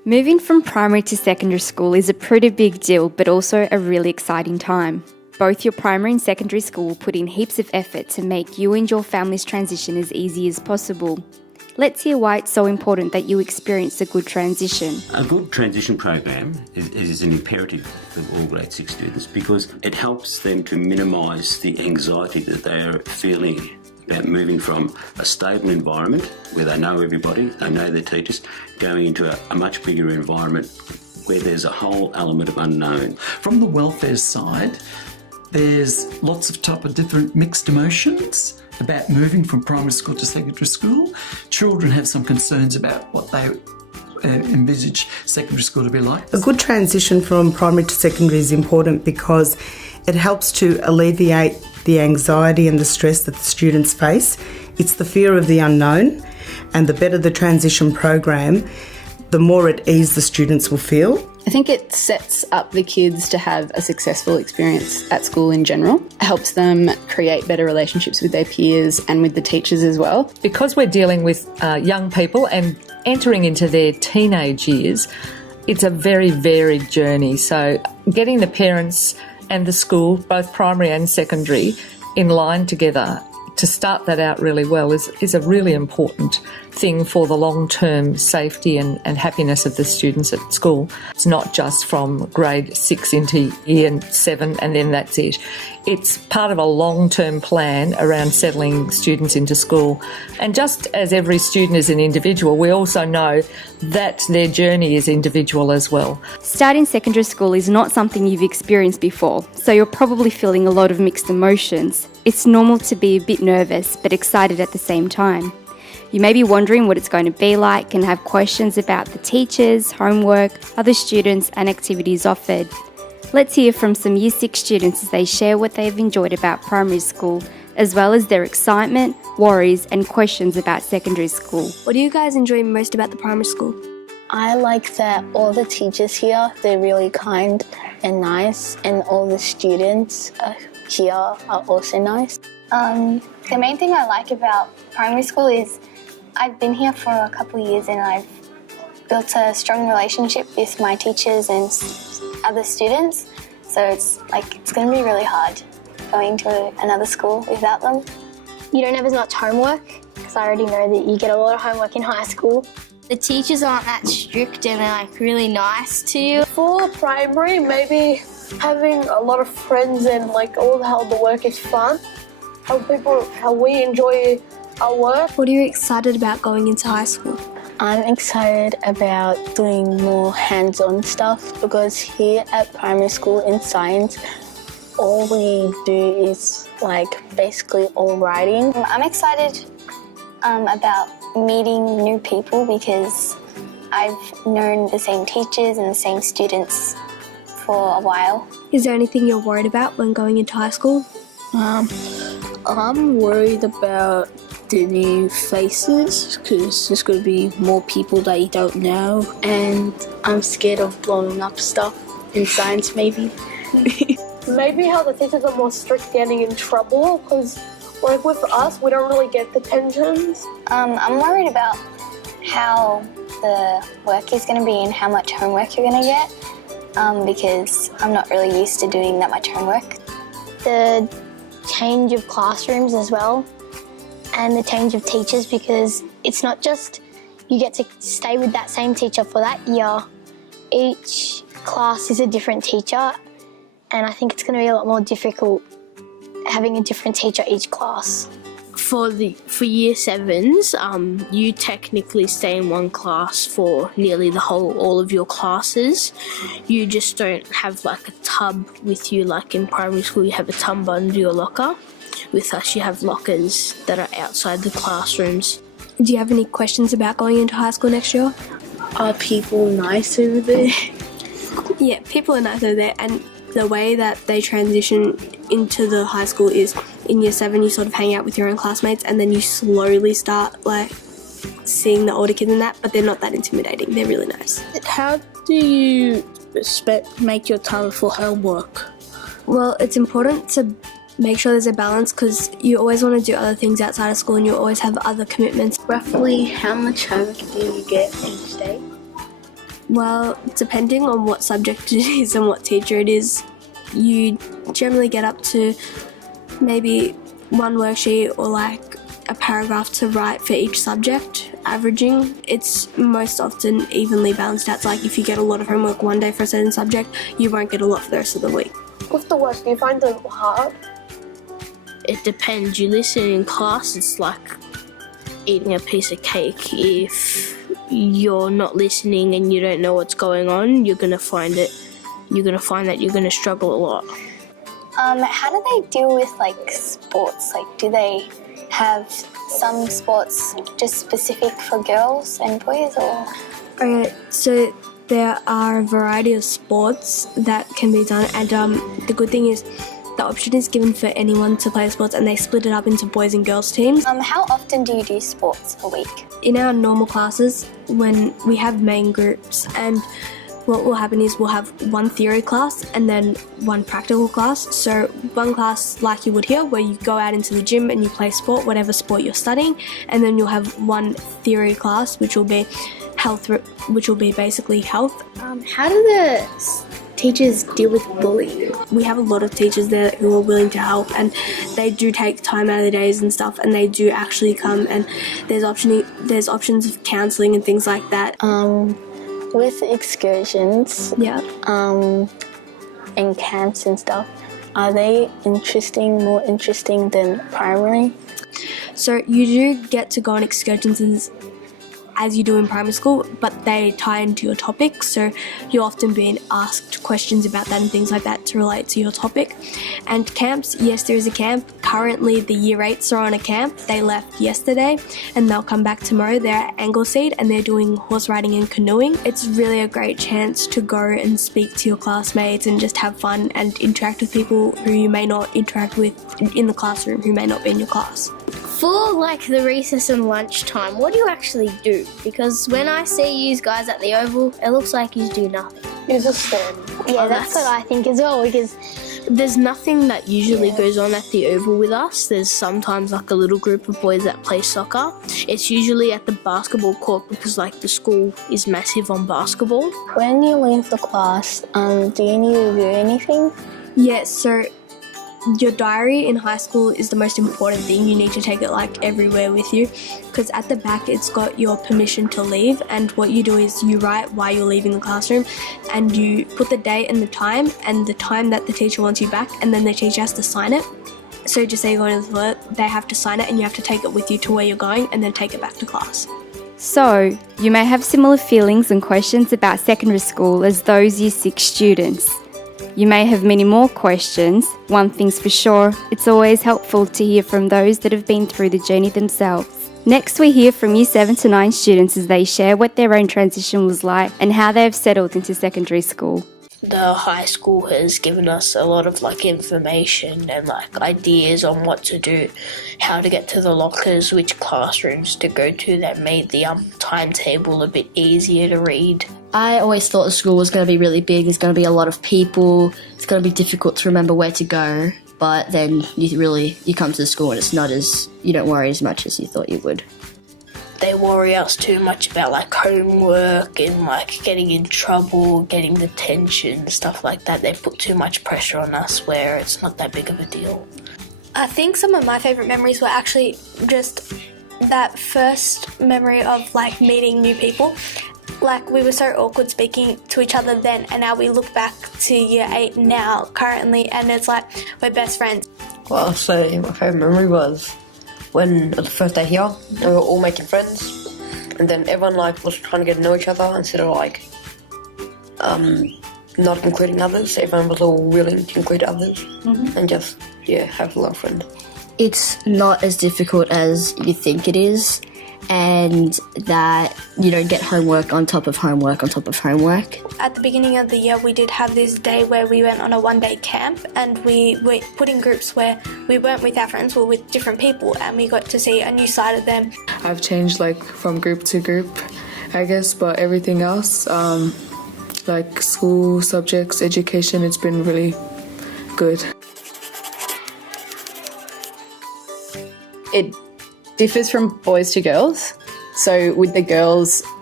Moving from primary to secondary school is a pretty big deal, but also a really exciting time. Both your primary and secondary school will put in heaps of effort to make you and your family's transition as easy as possible. Let's hear why it's so important that you experience a good transition. A good transition program is an imperative of all grade 6 students because it helps them to minimise the anxiety that they are feeling about moving from a stable environment where they know everybody, they know their teachers, going into a much bigger environment where there's a whole element of unknown. From the welfare side, there's lots of type of different mixed emotions about moving from primary school to secondary school. Children have some concerns about what they envisage secondary school to be like. A good transition from primary to secondary is important because it helps to alleviate the anxiety and the stress that the students face. It's the fear of the unknown, and the better the transition program, the more at ease the students will feel. I think it sets up the kids to have a successful experience at school in general. It helps them create better relationships with their peers and with the teachers as well. Because we're dealing with young people and entering into their teenage years, it's a very varied journey. So getting the parents and the school, both primary and secondary, in line together to start that out really well is a really important thing for the long-term safety and happiness of the students at school. It's not just from grade 6 into year 7 and then that's it. It's part of a long-term plan around settling students into school. And just as every student is an individual, we also know that their journey is individual as well. Starting secondary school is not something you've experienced before, so you're probably feeling a lot of mixed emotions. It's normal to be a bit nervous, but excited at the same time. You may be wondering what it's going to be like and have questions about the teachers, homework, other students and activities offered. Let's hear from some Year 6 students as they share what they've enjoyed about primary school, as well as their excitement, worries and questions about secondary school. What do you guys enjoy most about the primary school? I like that all the teachers here, they're really kind and nice, and all the students here are also nice. The main thing I like about primary school is I've been here for a couple of years and I've built a strong relationship with my teachers and other students, so it's going to be really hard going to another school without them. You don't have as much homework, because I already know that you get a lot of homework in high school. The teachers aren't that strict and they're really nice to you. For primary, maybe having a lot of friends and how the work is fun, how we enjoy our work. What are you excited about going into high school? I'm excited about doing more hands-on stuff because here at primary school in science, all we do is basically all writing. I'm excited about meeting new people because I've known the same teachers and the same students for a while. Is there anything you're worried about when going into high school? I'm worried about the new faces because there's going to be more people that you don't know, and I'm scared of blowing up stuff in science maybe. Maybe how the teachers are more strict getting in trouble because with us we don't really get detentions. I'm worried about how the work is going to be and how much homework you're going to get because I'm not really used to doing that much homework. The change of classrooms as well, and the change of teachers, because it's not just you get to stay with that same teacher for that year. Each class is a different teacher, and I think it's going to be a lot more difficult having a different teacher each class. For year 7s, you technically stay in one class for nearly all of your classes. You just don't have a tub with you like in primary school. You have a tub under your locker. With us, you have lockers that are outside the classrooms. Do you have any questions about going into high school next year? Are people nice over there? Yeah, people are nice over there, and the way that they transition into the high school is in year 7 you sort of hang out with your own classmates and then you slowly start seeing the older kids in that, but they're not that intimidating. They're really nice. How do you make your time for homework? Well, it's important to make sure there's a balance because you always want to do other things outside of school and you always have other commitments. Roughly how much homework do you get each day? Well, depending on what subject it is and what teacher it is, you generally get up to maybe one worksheet or like a paragraph to write for each subject. Averaging, it's most often evenly balanced out. It's like if you get a lot of homework one day for a certain subject, you won't get a lot for the rest of the week. With the work, do you find them hard? It depends. You listen in class, it's like eating a piece of cake. If you're not listening and you don't know what's going on, you're gonna find that you're gonna struggle a lot. How do they deal with like sports? Like, do they have some sports just specific for girls and boys, or? Okay, so there are a variety of sports that can be done, and the good thing is the option is given for anyone to play sports, and they split it up into boys and girls teams. How often do you do sports a week? In our normal classes, when we have main groups, and what will happen is we'll have one theory class and then one practical class. So one class like you would here, where you go out into the gym and you play sport, whatever sport you're studying, and then you'll have one theory class which will be health, which will be basically health. How do the teachers deal with bullying? We have a lot of teachers there who are willing to help, and they do take time out of their days and stuff, and they do actually come, and there's options of counselling and things like that. With excursions, and camps and stuff, are they more interesting than primary? So you do get to go on excursions as you do in primary school, but they tie into your topic, so you're often being asked questions about that and things like that to relate to your topic. And camps, yes, there is a camp. Currently the year 8s are on a camp. They left yesterday and they'll come back tomorrow. They're at Anglesey and they're doing horse riding and canoeing. It's really a great chance to go and speak to your classmates and just have fun and interact with people who you may not interact with in the classroom, who may not be in your class. For like the recess and lunchtime, what do you actually do? Because when I see you guys at the Oval, it looks like you do nothing. You just stand. Yeah, that's what I think as well, because There's nothing that usually goes on at the Oval with us. There's sometimes like a little group of boys that play soccer. It's usually at the basketball court because like the school is massive on basketball. When you leave the class, do you need to do anything? Yes, so your diary in high school is the most important thing. You need to take it like everywhere with you, because at the back it's got your permission to leave, and what you do is you write why you're leaving the classroom and you put the date and the time that the teacher wants you back, and then the teacher has to sign it. So just say you're going to the toilet, they have to sign it and you have to take it with you to where you're going and then take it back to class. So, you may have similar feelings and questions about secondary school as those Year 6 students. You may have many more questions. One thing's for sure, it's always helpful to hear from those that have been through the journey themselves. Next, we hear from Year 7 to 9 students as they share what their own transition was like and how they have settled into secondary school. The high school has given us a lot of like information and like ideas on what to do, how to get to the lockers, which classrooms to go to. That made the timetable a bit easier to read. I always thought the school was going to be really big. There's going to be a lot of people. It's going to be difficult to remember where to go. But then you come to the school and it's not as, you don't worry as much as you thought you would. They worry us too much about like homework and like getting in trouble, getting detention, stuff like that. They put too much pressure on us where it's not that big of a deal. I think some of my favourite memories were actually just that first memory of like meeting new people. Like we were so awkward speaking to each other then, and now we look back to year 8 now currently and it's like we're best friends. Well, I'll say my favourite memory was when the first day here, we were all making friends, and then everyone like was trying to get to know each other instead of like not including others. Everyone was all willing to include others and just have a lot of friends. It's not as difficult as you think it is, and that you don't get homework on top of homework on top of homework. At the beginning of the year, we did have this day where we went on a one-day camp, and we were put in groups where we weren't with our friends, we were with different people, and we got to see a new side of them. I've changed like from group to group, I guess, but everything else, like school subjects, education, it's been really good. It differs from boys to girls. So with the girls,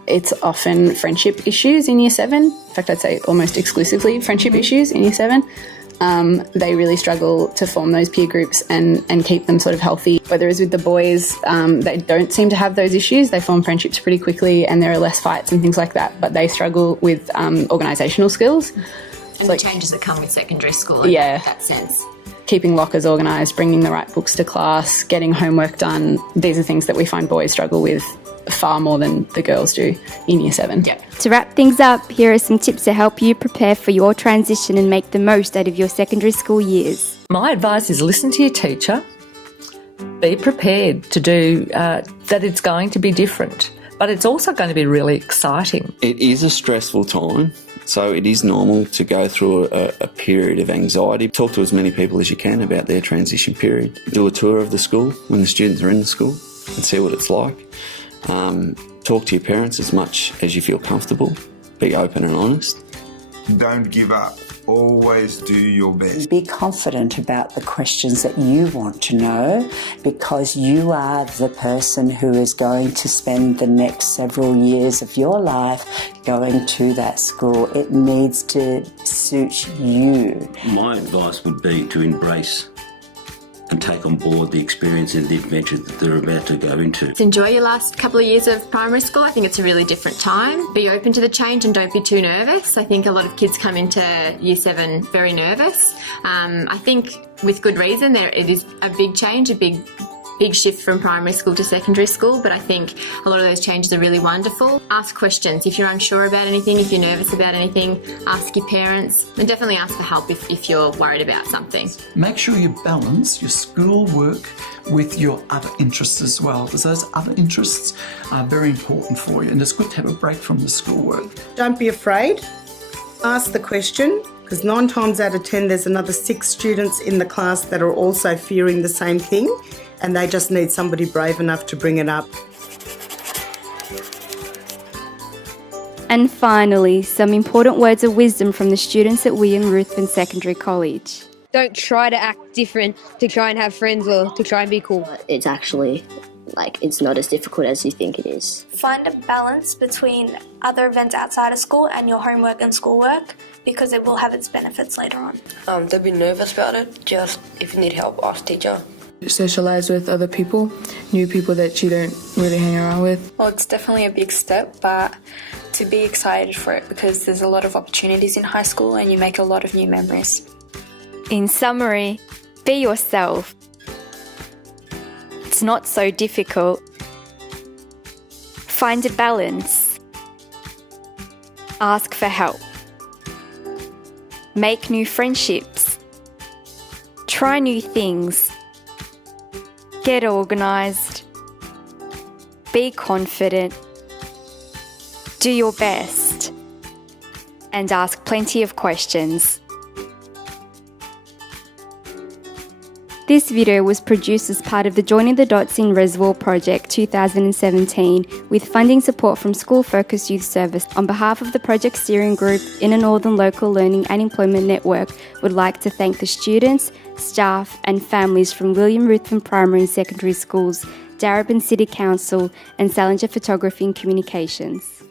it's often friendship issues in year 7. In fact, I'd say almost exclusively friendship issues in year 7. They really struggle to form those peer groups and keep them sort of healthy. Whereas with the boys, they don't seem to have those issues. They form friendships pretty quickly and there are less fights and things like that, but they struggle with organisational skills. And the changes that come with secondary school in that sense. Keeping lockers organised, bringing the right books to class, getting homework done. These are things that we find boys struggle with far more than the girls do in year 7. To wrap things up, here are some tips to help you prepare for your transition and make the most out of your secondary school years. My advice is listen to your teacher. Be prepared to do that. It's going to be different, but it's also going to be really exciting. It is a stressful time, so it is normal to go through a period of anxiety. Talk to as many people as you can about their transition period. Do a tour of the school when the students are in the school and see what it's like. Talk to your parents as much as you feel comfortable. Be open and honest. Don't give up. Always do your best. Be confident about the questions that you want to know, because you are the person who is going to spend the next several years of your life going to that school. It needs to suit you. My advice would be to embrace and take on board the experience and the adventure that they're about to go into. Enjoy your last couple of years of primary school. I think it's a really different time. Be open to the change and don't be too nervous. I think a lot of kids come into year 7 very nervous. I think with good reason. It is a big change, a big shift from primary school to secondary school, but I think a lot of those changes are really wonderful. Ask questions. If you're unsure about anything, if you're nervous about anything, ask your parents, and definitely ask for help if you're worried about something. Make sure you balance your school work with your other interests as well, because those other interests are very important for you, and it's good to have a break from the schoolwork. Don't be afraid. Ask the question, because 9 times out of 10 there's another 6 students in the class that are also fearing the same thing, and they just need somebody brave enough to bring it up. And finally, some important words of wisdom from the students at William Ruthven Secondary College. Don't try to act different to try and have friends or to try and be cool. It's actually, it's not as difficult as you think it is. Find a balance between other events outside of school and your homework and schoolwork, because it will have its benefits later on. Don't be nervous about it. Just if you need help, ask teacher. Socialise with other people, new people that you don't really hang around with. Well, it's definitely a big step, but to be excited for it, because there's a lot of opportunities in high school and you make a lot of new memories. In summary, be yourself. It's not so difficult. Find a balance. Ask for help. Make new friendships. Try new things. Get organised. Be confident. Do your best. And ask plenty of questions. This video was produced as part of the Joining the Dots Reservoir project 2017 with funding support from School Focus Youth Service. On behalf of the project steering group, Inner Northern Local Learning and Employment Network, would like to thank the students, staff and families from William Ruthven Primary and Secondary Schools, Darebin City Council and Salinger Photography and Communications.